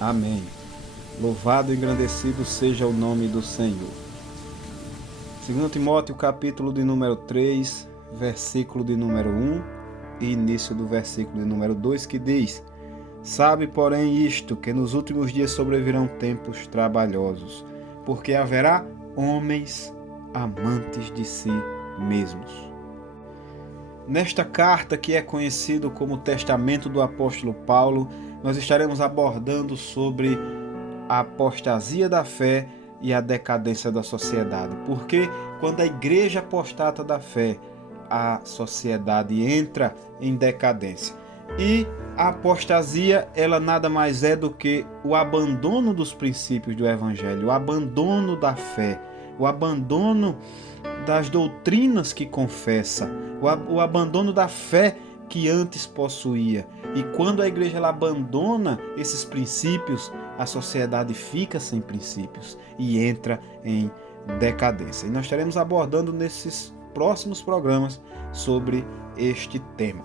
Amém. Louvado e engrandecido seja o nome do Senhor. 2 Timóteo, capítulo de número 3, versículo de número 1 e início do versículo de número 2, que diz: Sabe, porém, isto, que nos últimos dias sobrevirão tempos trabalhosos, porque haverá homens amantes de si mesmos. Nesta carta, que é conhecido como o Testamento do Apóstolo Paulo, nós estaremos abordando sobre a apostasia da fé e a decadência da sociedade. Porque quando a igreja apostata da fé, a sociedade entra em decadência. E a apostasia, ela nada mais é do que o abandono dos princípios do Evangelho, o abandono da fé, o abandono das doutrinas que confessa, o abandono da fé que antes possuía. E quando a igreja ela abandona esses princípios, a sociedade fica sem princípios e entra em decadência. E nós estaremos abordando nesses próximos programas sobre este tema.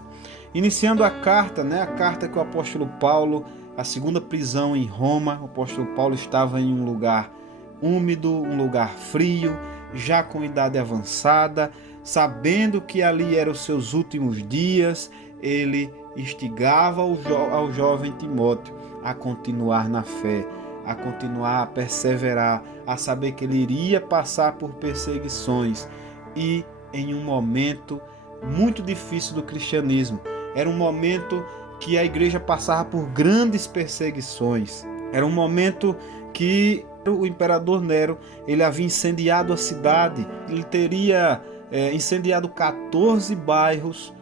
Iniciando a carta, a carta que o apóstolo Paulo, a segunda prisão em Roma, o apóstolo Paulo estava em um lugar úmido, um lugar frio, já com idade avançada, sabendo que ali eram os seus últimos dias, ele instigava ao jovem Timóteo a continuar na fé, a continuar a perseverar, a saber que ele iria passar por perseguições. E em um momento muito difícil do cristianismo, era um momento que a igreja passava por grandes perseguições, era um momento que o imperador Nero ele havia incendiado a cidade, ele teria incendiado 14 bairros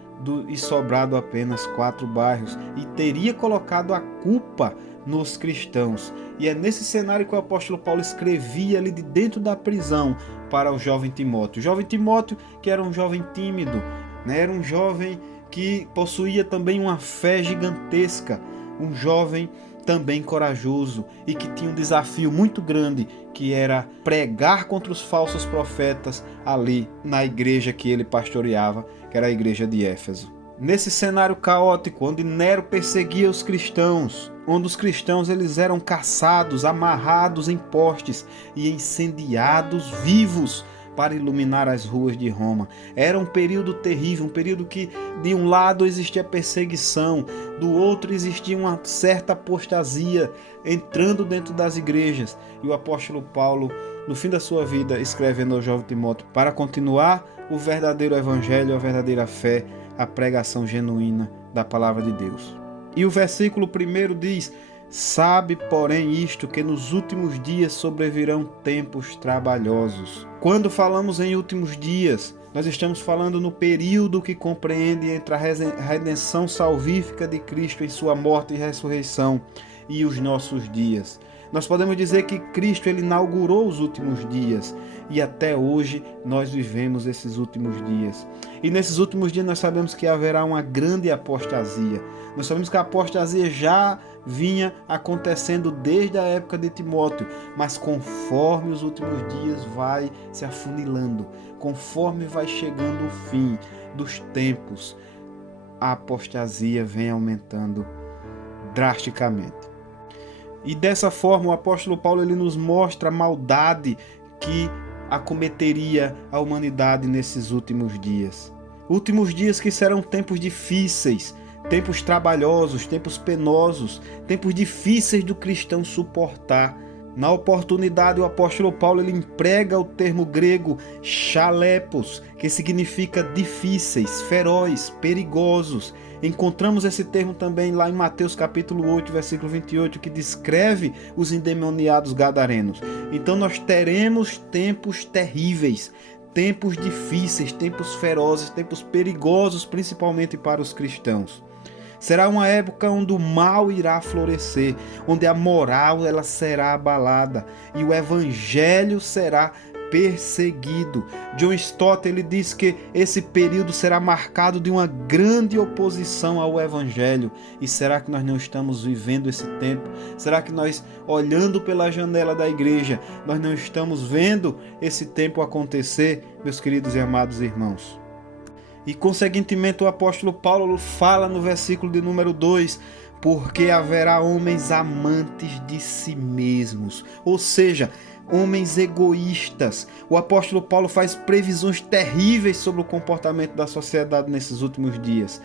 e sobrado apenas 4 bairros, e teria colocado a culpa nos cristãos. E é nesse cenário que o apóstolo Paulo escrevia ali de dentro da prisão para o jovem Timóteo. O jovem Timóteo, que era um jovem tímido, era um jovem que possuía também uma fé gigantesca, um jovem também corajoso e que tinha um desafio muito grande, que era pregar contra os falsos profetas ali na igreja que ele pastoreava, que era a igreja de Éfeso. Nesse cenário caótico, onde Nero perseguia os cristãos, onde os cristãos eles eram caçados, amarrados em postes e incendiados vivos para iluminar as ruas de Roma. Era um período terrível, um período que de um lado existia perseguição, do outro existia uma certa apostasia entrando dentro das igrejas. E o apóstolo Paulo, no fim da sua vida, escrevendo ao jovem Timóteo para continuar o verdadeiro evangelho, a verdadeira fé, a pregação genuína da palavra de Deus. E o versículo 1 diz: Sabe, porém, isto, que nos últimos dias sobrevirão tempos trabalhosos. Quando falamos em últimos dias, nós estamos falando no período que compreende entre a redenção salvífica de Cristo em sua morte e ressurreição e os nossos dias. Nós podemos dizer que Cristo ele inaugurou os últimos dias e até hoje nós vivemos esses últimos dias. E nesses últimos dias nós sabemos que haverá uma grande apostasia. Nós sabemos que a apostasia já vinha acontecendo desde a época de Timóteo, mas conforme os últimos dias vai se afunilando, conforme vai chegando o fim dos tempos, a apostasia vem aumentando drasticamente. E dessa forma o apóstolo Paulo ele nos mostra a maldade que acometeria a humanidade nesses últimos dias. Últimos dias que serão tempos difíceis, tempos trabalhosos, tempos penosos, tempos difíceis do cristão suportar. Na oportunidade, o apóstolo Paulo ele emprega o termo grego chalepos, que significa difíceis, ferozes, perigosos. Encontramos esse termo também lá em Mateus capítulo 8, versículo 28, que descreve os endemoniados gadarenos. Então nós teremos tempos terríveis, tempos difíceis, tempos ferozes, tempos perigosos, principalmente para os cristãos. Será uma época onde o mal irá florescer, onde a moral ela será abalada e o evangelho será perseguido. John Stott ele diz que esse período será marcado de uma grande oposição ao evangelho. E será que nós não estamos vivendo esse tempo? Será que nós, olhando pela janela da igreja, nós não estamos vendo esse tempo acontecer, meus queridos e amados irmãos? E conseguintemente o apóstolo Paulo fala no versículo de número 2: porque haverá homens amantes de si mesmos, ou seja, homens egoístas. O apóstolo Paulo faz previsões terríveis sobre o comportamento da sociedade nesses últimos dias.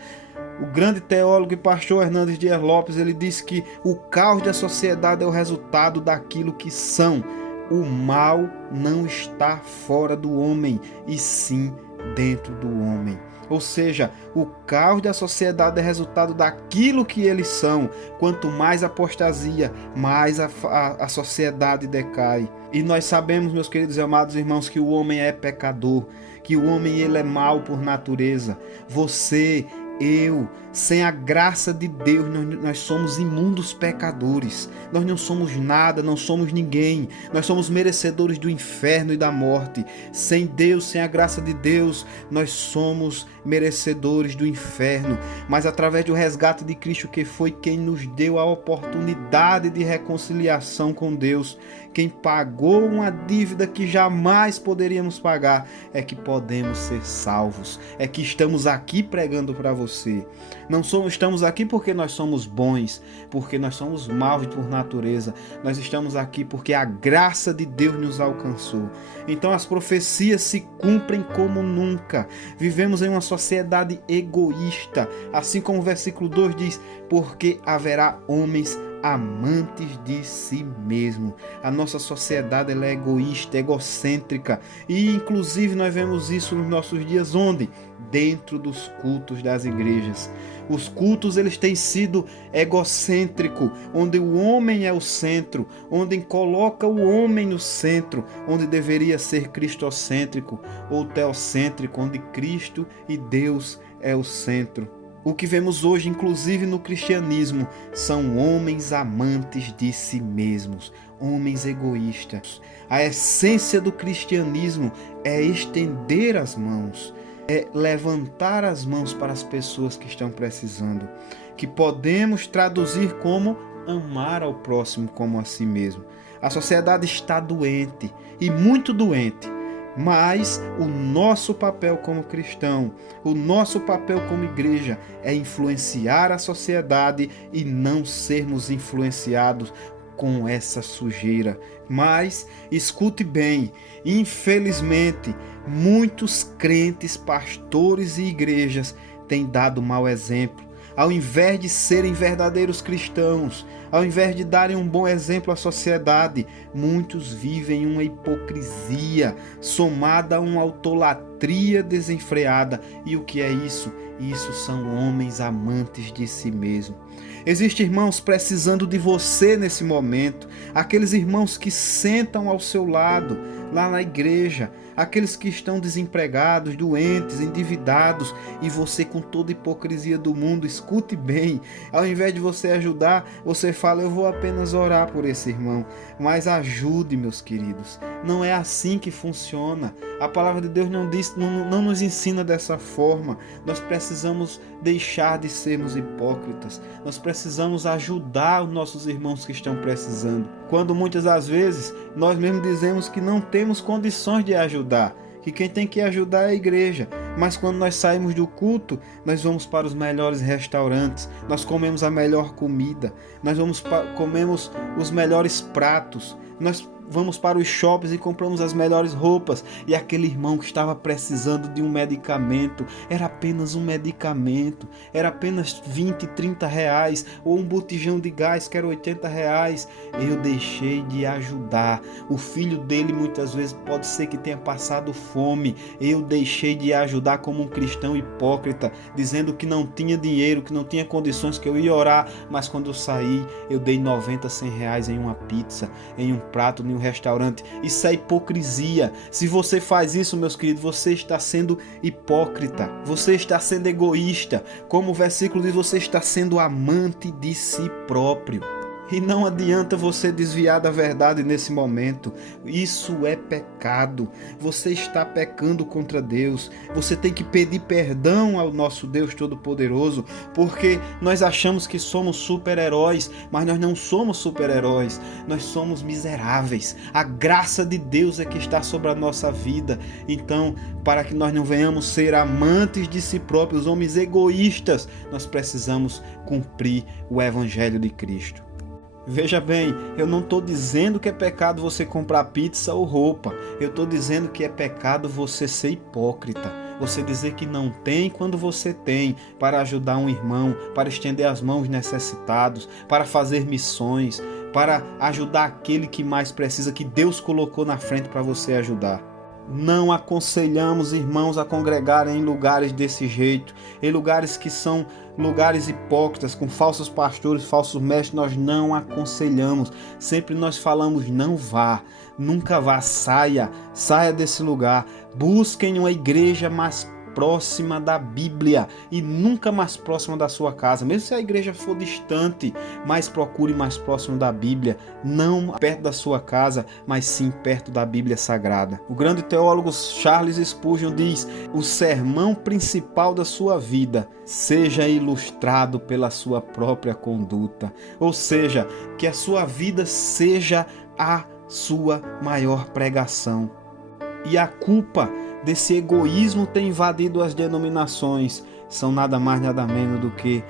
O grande teólogo e pastor Hernandes Dias Lopes, ele diz que o caos da sociedade é o resultado daquilo que são. O mal não está fora do homem, e sim dentro do homem. Ou seja, o caos da sociedade é resultado daquilo que eles são. Quanto mais apostasia, mais a sociedade decai. E nós sabemos, meus queridos e amados irmãos, que o homem é pecador, que o homem ele é mau por natureza. Você, eu, sem a graça de Deus, nós somos imundos pecadores. Nós não somos nada, não somos ninguém. Nós somos merecedores do inferno e da morte. Sem Deus, sem a graça de Deus, nós somos merecedores do inferno. Mas através do resgate de Cristo, que foi quem nos deu a oportunidade de reconciliação com Deus, quem pagou uma dívida que jamais poderíamos pagar, é que podemos ser salvos. É que estamos aqui pregando para você. Não estamos aqui porque nós somos bons, porque nós somos maus por natureza. Nós estamos aqui porque a graça de Deus nos alcançou. Então as profecias se cumprem como nunca. Vivemos em uma sociedade egoísta, assim como o versículo 2 diz, porque haverá homens amantes de si mesmo. A nossa sociedade ela é egoísta, egocêntrica, e inclusive nós vemos isso nos nossos dias onde? Dentro dos cultos das igrejas. Os cultos eles têm sido egocêntricos, onde o homem é o centro, onde coloca o homem no centro, onde deveria ser cristocêntrico ou teocêntrico, onde Cristo e Deus é o centro. O que vemos hoje, inclusive no cristianismo, são homens amantes de si mesmos, homens egoístas. A essência do cristianismo é estender as mãos, é levantar as mãos para as pessoas que estão precisando, que podemos traduzir como amar ao próximo como a si mesmo. A sociedade está doente, e muito doente. Mas o nosso papel como cristão, o nosso papel como igreja é influenciar a sociedade e não sermos influenciados com essa sujeira. Mas, escute bem, infelizmente, muitos crentes, pastores e igrejas têm dado mau exemplo. Ao invés de serem verdadeiros cristãos, ao invés de darem um bom exemplo à sociedade, muitos vivem uma hipocrisia somada a uma autolatria desenfreada. E o que é isso? Isso são homens amantes de si mesmo. Existem irmãos precisando de você nesse momento, aqueles irmãos que sentam ao seu lado lá na igreja, aqueles que estão desempregados, doentes, endividados, e você com toda a hipocrisia do mundo, escute bem, ao invés de você ajudar, você fala, eu vou apenas orar por esse irmão, mas ajude, meus queridos, não é assim que funciona, a palavra de Deus não nos ensina dessa forma, nós precisamos deixar de sermos hipócritas, nós precisamos ajudar os nossos irmãos que estão precisando, quando muitas das vezes nós mesmos dizemos que não temos condições de ajudar, que quem tem que ajudar é a igreja, mas quando nós saímos do culto, nós vamos para os melhores restaurantes, nós comemos a melhor comida, nós comemos os melhores pratos, nós vamos para os shoppings e compramos as melhores roupas, e aquele irmão que estava precisando de um medicamento, era apenas um medicamento, era apenas 20, 30 reais, ou um botijão de gás que era 80 reais, eu deixei de ajudar, o filho dele muitas vezes pode ser que tenha passado fome, eu deixei de ajudar como um cristão hipócrita, dizendo que não tinha dinheiro, que não tinha condições, que eu ia orar, mas quando eu saí, eu dei 90, 100 reais em uma pizza, em um prato, em um restaurante. Isso é hipocrisia. Se você faz isso, meus queridos, você está sendo hipócrita, você está sendo egoísta, como o versículo diz, você está sendo amante de si próprio. E não adianta você desviar da verdade nesse momento. Isso é pecado. Você está pecando contra Deus. Você tem que pedir perdão ao nosso Deus Todo-Poderoso, porque nós achamos que somos super-heróis, mas nós não somos super-heróis. Nós somos miseráveis. A graça de Deus é que está sobre a nossa vida. Então, para que nós não venhamos ser amantes de si próprios, homens egoístas, nós precisamos cumprir o Evangelho de Cristo. Veja bem, eu não estou dizendo que é pecado você comprar pizza ou roupa. Eu estou dizendo que é pecado você ser hipócrita. Você dizer que não tem quando você tem, para ajudar um irmão, para estender as mãos necessitados, para fazer missões, para ajudar aquele que mais precisa, que Deus colocou na frente para você ajudar. Não aconselhamos irmãos a congregarem em lugares desse jeito, em lugares que são lugares hipócritas, com falsos pastores, falsos mestres. Nós não aconselhamos. Sempre nós falamos: não vá, nunca vá, saia desse lugar. Busquem uma igreja mais próxima da Bíblia e nunca mais próxima da sua casa. Mesmo se a igreja for distante, mas procure mais próximo da Bíblia, não perto da sua casa, mas sim perto da Bíblia Sagrada. O grande teólogo Charles Spurgeon diz: o sermão principal da sua vida seja ilustrado pela sua própria conduta. Ou seja, que a sua vida seja a sua maior pregação. E a culpa desse egoísmo ter invadido as denominações são nada mais nada menos do que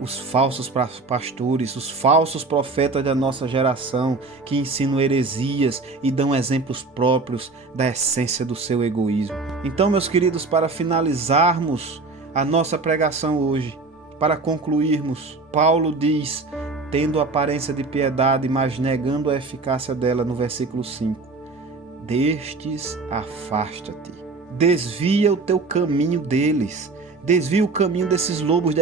os falsos pastores, os falsos profetas da nossa geração, que ensinam heresias e dão exemplos próprios da essência do seu egoísmo. Então, meus queridos, para finalizarmos a nossa pregação hoje, para concluirmos, Paulo diz, tendo aparência de piedade, mas negando a eficácia dela, no versículo 5: destes afasta-te. Desvia o teu caminho deles. Desvia o caminho desses lobos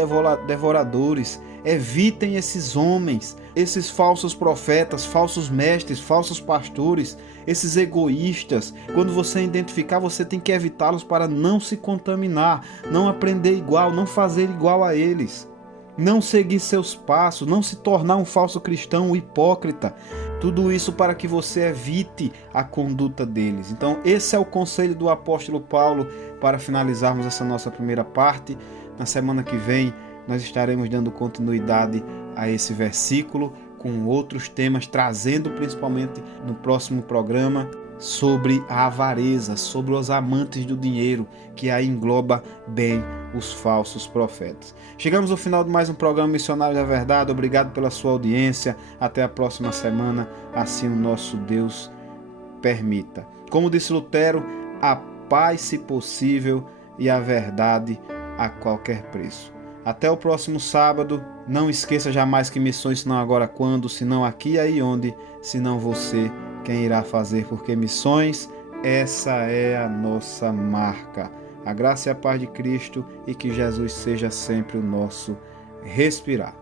devoradores. Evitem esses homens, esses falsos profetas, falsos mestres, falsos pastores, esses egoístas. Quando você identificar, você tem que evitá-los para não se contaminar, não aprender igual, não fazer igual a eles, não seguir seus passos, não se tornar um falso cristão, um hipócrita. Tudo isso para que você evite a conduta deles. Então, esse é o conselho do apóstolo Paulo para finalizarmos essa nossa primeira parte. Na semana que vem, nós estaremos dando continuidade a esse versículo com outros temas, trazendo principalmente no próximo programa sobre a avareza, sobre os amantes do dinheiro, que aí engloba bem os falsos profetas. Chegamos ao final de mais um programa Missionário da Verdade. Obrigado pela sua audiência. Até a próxima semana, assim o nosso Deus permita. Como disse Lutero, a paz se possível e a verdade a qualquer preço. Até o próximo sábado. Não esqueça jamais que missões não agora quando, senão aqui e aí onde, senão você quem irá fazer, porque missões, essa é a nossa marca. A graça e a paz de Cristo e que Jesus seja sempre o nosso respirar.